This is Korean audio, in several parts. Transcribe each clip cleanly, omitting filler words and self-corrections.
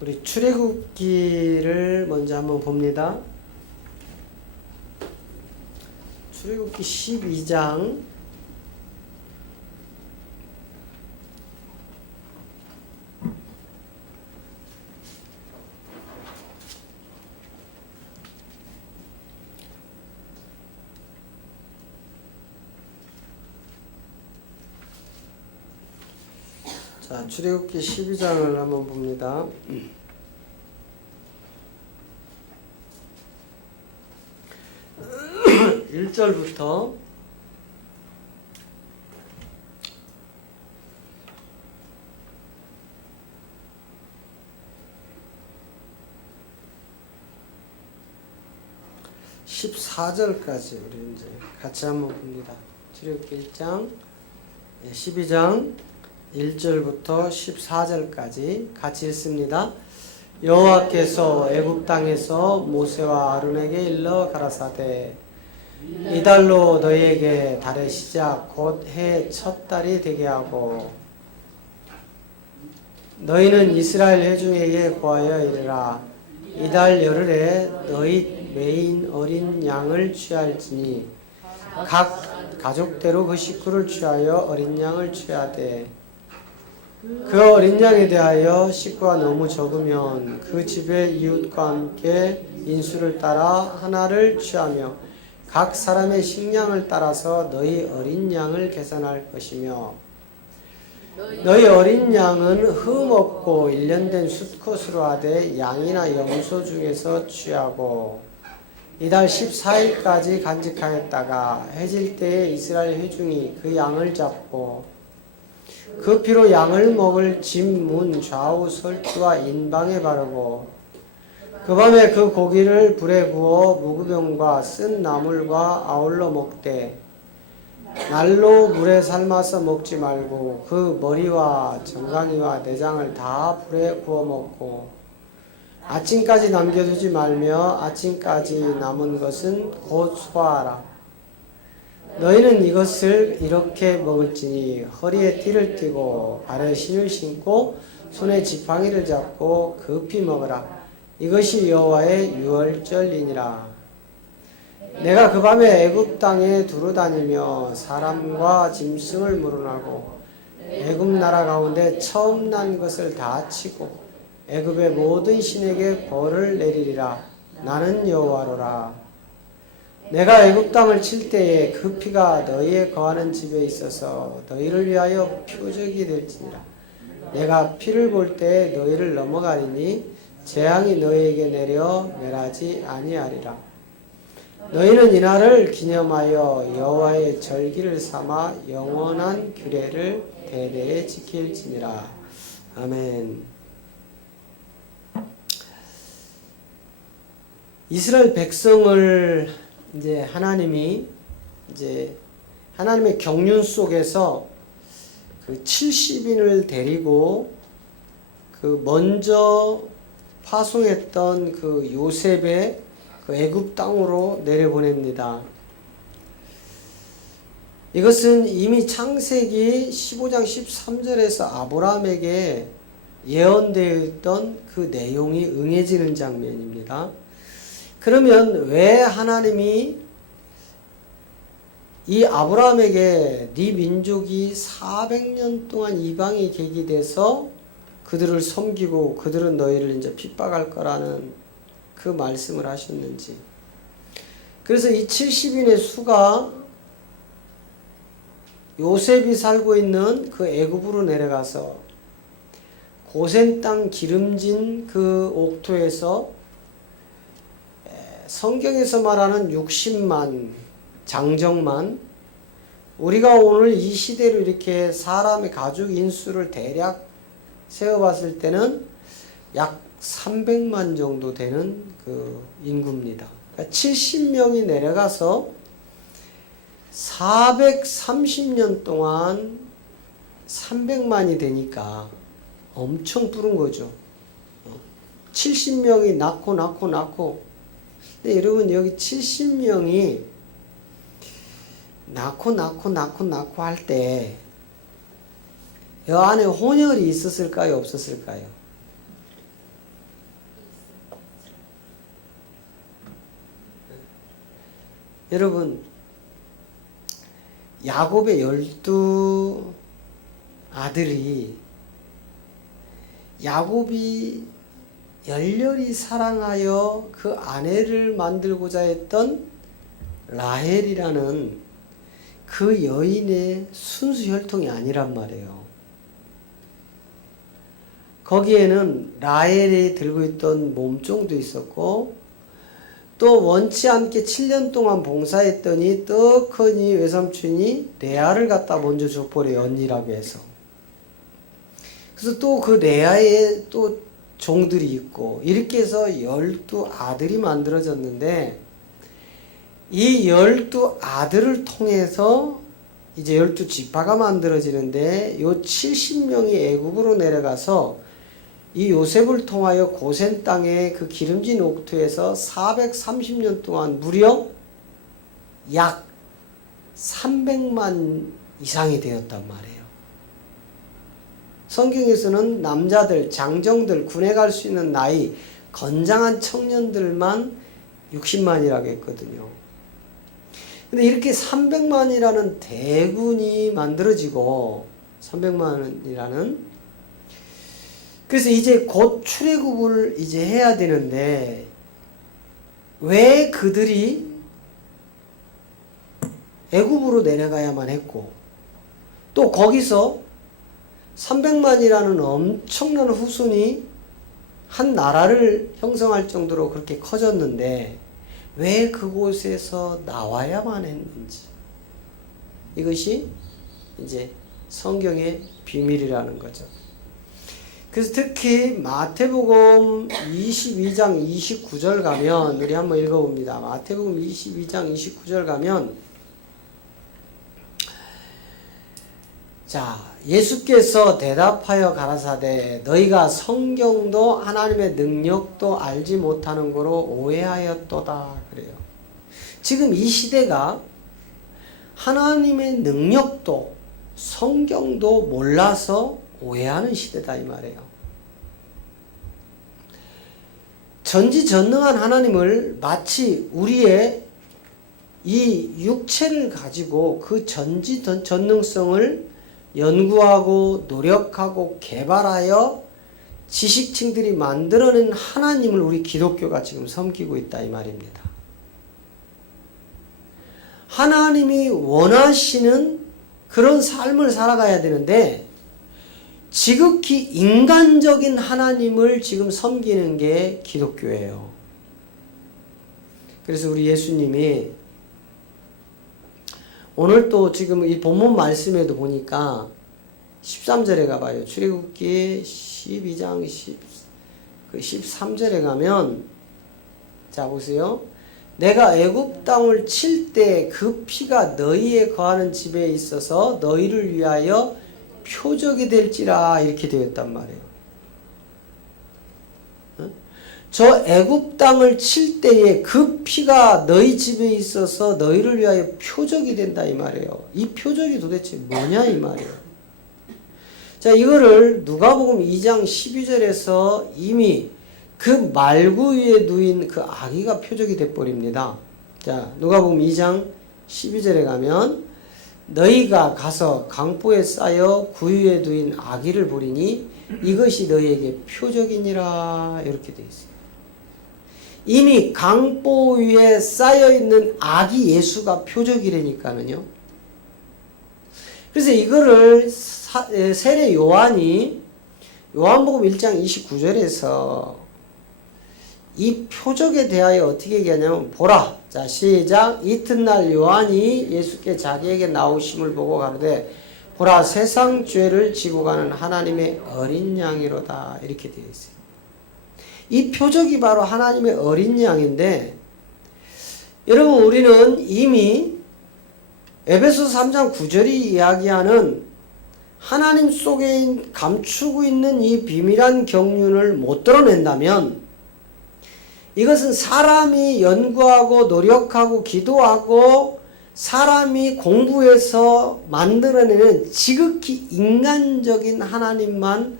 우리 출애굽기를 먼저 한번 봅니다. 출애굽기 12장 자, 출애굽기 12장을 한번 봅니다. 1절부터 14절까지 우리 이제 같이 한번 봅니다. 출애굽기 1장 12장 1절부터 14절까지 같이 읽습니다. 여호와께서 애굽 땅에서 모세와 아론에게 일러 가라사대 이달로 너희에게 달의 시작 곧 해의 첫 달이 되게 하고 너희는 이스라엘 회중에게 고하여 이르라 이달 열흘에 너희 매인 어린 양을 취할지니 각 가족대로 그 식구를 취하여 어린 양을 취하되 그 어린 양에 대하여 식구가 너무 적으면 그 집의 이웃과 함께 인수를 따라 하나를 취하며 각 사람의 식량을 따라서 너희 어린 양을 계산할 것이며 너희 어린 양은 흠 없고 일련된 수컷으로 하되 양이나 염소 중에서 취하고 이달 14일까지 간직하였다가 해질 때에 이스라엘 회중이 그 양을 잡고 그 피로 양을 먹을 집 문 좌우 설주와 인방에 바르고 그 밤에 그 고기를 불에 구워 무구병과 쓴 나물과 아울러 먹되 날로 물에 삶아서 먹지 말고 그 머리와 정강이와 내장을 다 불에 구워 먹고 아침까지 남겨두지 말며 아침까지 남은 것은 곧 소화하라. 너희는 이것을 이렇게 먹을지니 허리에 띠를 띠고 발에 신을 신고 손에 지팡이를 잡고 급히 먹으라. 이것이 여호와의 유월절이니라. 내가 그 밤에 애굽 땅에 두루다니며 사람과 짐승을 물어나고 애굽 나라 가운데 처음 난 것을 다 치고 애굽의 모든 신에게 벌을 내리리라. 나는 여호와로라. 내가 애굽 땅을 칠 때에 그 피가 너희의 거하는 집에 있어서 너희를 위하여 표적이 될지니라. 내가 피를 볼 때에 너희를 넘어가리니 재앙이 너희에게 내려 멸하지 아니하리라. 너희는 이날을 기념하여 여호와의 절기를 삼아 영원한 규례를 대대에 지킬지니라. 아멘. 이스라엘 백성을 이제 하나님의 경륜 속에서 그 70인을 데리고 그 먼저 파송했던 그 요셉의 그 애굽 땅으로 내려보냅니다. 이것은 이미 창세기 15장 13절에서 아브라함에게 예언되어 있던 그 내용이 응해지는 장면입니다. 그러면 왜 하나님이 이 아브라함에게 네 민족이 400년 동안 이방이 객이 돼서 그들을 섬기고 그들은 너희를 이제 핍박할 거라는 그 말씀을 하셨는지. 그래서 이 70인의 수가 요셉이 살고 있는 그 애굽으로 내려가서 고센 땅 기름진 그 옥토에서 성경에서 말하는 60만 장정만 우리가 오늘 이 시대로 이렇게 사람의 가족 인수를 대략 세어봤을 때는 약 300만 정도 되는 그 인구입니다. 그러니까 70명이 내려가서 430년 동안 300만이 되니까 엄청 뿌른 거죠. 70명이 낳고 근데 여러분 여기 70명이 낳고 할 때 이 안에 혼혈이 있었을까요? 없었을까요? 여러분, 야곱의 12 아들이 야곱이 열렬히 사랑하여 그 아내를 만들고자 했던 라헬이라는 그 여인의 순수 혈통이 아니란 말이에요. 거기에는 라헬이 들고 있던 몸종도 있었고, 또 원치 않게 7년 동안 봉사했더니 떡하니 외삼촌이 레아를 갖다 먼저 줘버려요. 언니라고 해서. 그래서 또 그 레아의 또 종들이 있고, 이렇게 해서 12 아들이 만들어졌는데, 이 12 아들을 통해서 이제 12 지파가 만들어지는데, 요 70명이 애굽으로 내려가서 이 요셉을 통하여 고센 땅의 그 기름진 옥토에서 430년 동안 무려 약 300만 이상이 되었단 말이에요. 성경에서는 남자들, 장정들, 군에 갈 수 있는 나이, 건장한 청년들만 60만이라고 했거든요. 근데 이렇게 300만이라는 대군이 만들어지고, 300만이라는, 그래서 이제 곧 출애굽을 이제 해야 되는데, 왜 그들이 애굽으로 내려가야만 했고, 또 거기서 300만이라는 엄청난 후손이 한 나라를 형성할 정도로 그렇게 커졌는데, 왜 그곳에서 나와야만 했는지, 이것이 이제 성경의 비밀이라는 거죠. 그래서 특히 마태복음 22장 29절 가면, 우리 한번 읽어봅니다. 마태복음 22장 29절 가면, 자, 예수께서 대답하여 가라사대 너희가 성경도 하나님의 능력도 알지 못하는 거로 오해하였도다 그래요. 지금 이 시대가 하나님의 능력도 성경도 몰라서 오해하는 시대다 이 말이에요. 전지전능한 하나님을 마치 우리의 이 육체를 가지고 그 전지전능성을 연구하고 노력하고 개발하여 지식층들이 만들어낸 하나님을 우리 기독교가 지금 섬기고 있다 이 말입니다. 하나님이 원하시는 그런 삶을 살아가야 되는데, 지극히 인간적인 하나님을 지금 섬기는 게 기독교예요. 그래서 우리 예수님이 오늘 또 지금 이 본문 말씀에도 보니까 13절에 가봐요. 출애굽기 12장 13절에 가면, 자 보세요. 내가 애굽 땅을 칠 때 그 피가 너희에 거하는 집에 있어서 너희를 위하여 표적이 될지라, 이렇게 되었단 말이에요. 저 애굽 땅을 칠 때에 그 피가 너희 집에 있어서 너희를 위하여 표적이 된다 이 말이에요. 이 표적이 도대체 뭐냐 이 말이에요. 자, 이거를 누가복음 2장 12절에서 이미 그 말구 위에 누인 그 아기가 표적이 돼버립니다. 자, 누가복음 2장 12절에 가면 너희가 가서 강보에 쌓여 구유에 두인 아기를 보리니 이것이 너희에게 표적이니라, 이렇게 되어 있어요. 이미 강보 위에 쌓여있는 아기 예수가 표적이라니까는요. 그래서 이거를 세례 요한이 요한복음 1장 29절에서 이 표적에 대하여 어떻게 얘기하냐면, 보라, 자 시작, 이튿날 요한이 예수께 자기에게 나오심을 보고 가로되 보라, 세상 죄를 지고 가는 하나님의 어린 양이로다, 이렇게 되어 있어요. 이 표적이 바로 하나님의 어린 양인데, 여러분 우리는 이미 에베소서 3장 9절이 이야기하는 하나님 속에 감추고 있는 이 비밀한 경륜을 못 드러낸다면, 이것은 사람이 연구하고 노력하고 기도하고 사람이 공부해서 만들어내는 지극히 인간적인 하나님만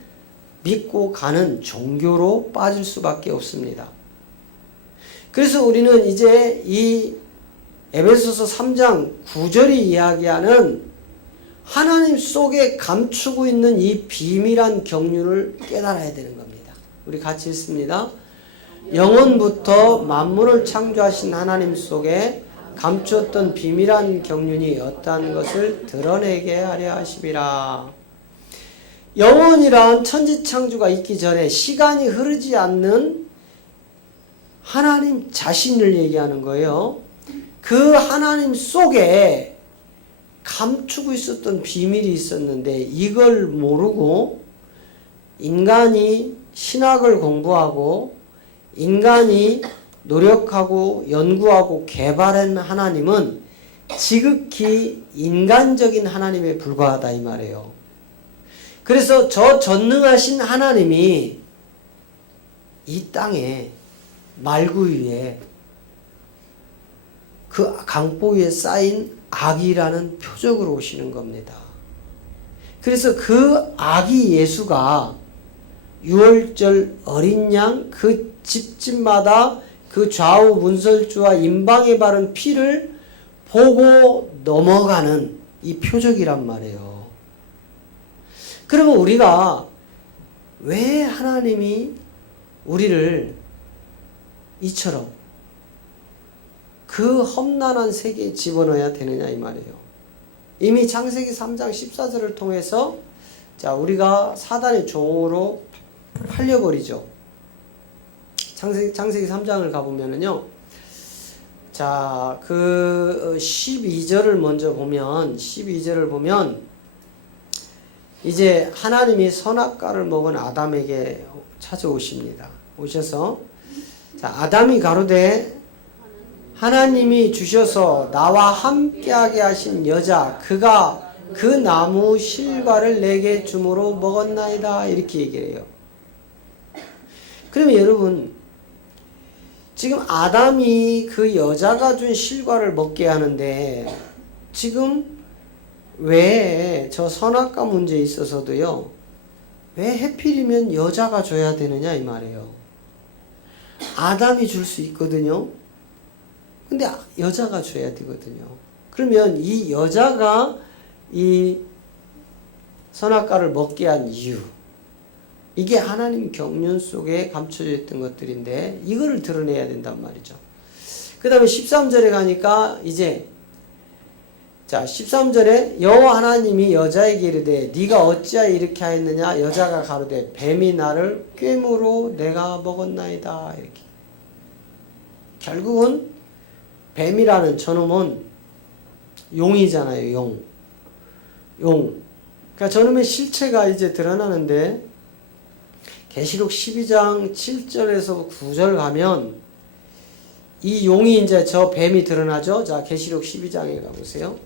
믿고 가는 종교로 빠질 수밖에 없습니다. 그래서 우리는 이제 이 에베소서 3장 9절이 이야기하는 하나님 속에 감추고 있는 이 비밀한 경륜을 깨달아야 되는 겁니다. 우리 같이 읽습니다. 영원부터 만물을 창조하신 하나님 속에 감추었던 비밀한 경륜이 어떠한 것을 드러내게 하려 하심이라. 영원이란 천지창조가 있기 전에 시간이 흐르지 않는 하나님 자신을 얘기하는 거예요. 그 하나님 속에 감추고 있었던 비밀이 있었는데 이걸 모르고 인간이 신학을 공부하고 인간이 노력하고 연구하고 개발한 하나님은 지극히 인간적인 하나님에 불과하다 이 말이에요. 그래서 저 전능하신 하나님이 이 땅에 말구 위에 그 강보 위에 쌓인 아기라는 표적으로 오시는 겁니다. 그래서 그 아기 예수가 유월절 어린 양 그 집집마다 그 좌우 문설주와 임방에 바른 피를 보고 넘어가는 이 표적이란 말이에요. 그러면 우리가 왜 하나님이 우리를 이처럼 그 험난한 세계에 집어넣어야 되느냐 이 말이에요. 이미 창세기 3장 14절을 통해서 자 우리가 사단의 종으로 팔려버리죠. 창세기 3장을 가보면은요. 자, 그 12절을 먼저 보면 12절을 보면 이제 하나님이 선악과를 먹은 아담에게 찾아오십니다. 오셔서 자, 아담이 가로되 하나님이 주셔서 나와 함께하게 하신 여자 그가 그 나무 실과를 내게 주므로 먹었나이다 이렇게 얘기를 해요. 그러면 여러분 지금 아담이 그 여자가 준 실과를 먹게 하는데 지금 왜 저 선악과 문제에 있어서도요 왜 하필이면 여자가 줘야 되느냐 이 말이에요. 아담이 줄 수 있거든요. 근데 여자가 줘야 되거든요. 그러면 이 여자가 이 선악과를 먹게 한 이유 이게 하나님 경륜 속에 감춰져 있던 것들인데 이거를 드러내야 된단 말이죠. 그 다음에 13절에 가니까 이제 자 13절에 여호와 하나님이 여자에게 이르되 네가 어찌하여 이렇게 하였느냐 여자가 가로되 뱀이 나를 꾀므로 내가 먹었나이다 이렇게. 결국은 뱀이라는 저놈은 용이잖아요. 용. 그러니까 저놈의 실체가 이제 드러나는데 계시록 12장 7절에서 9절 가면 이 용이 이제 저 뱀이 드러나죠. 자 계시록 12장에 가보세요.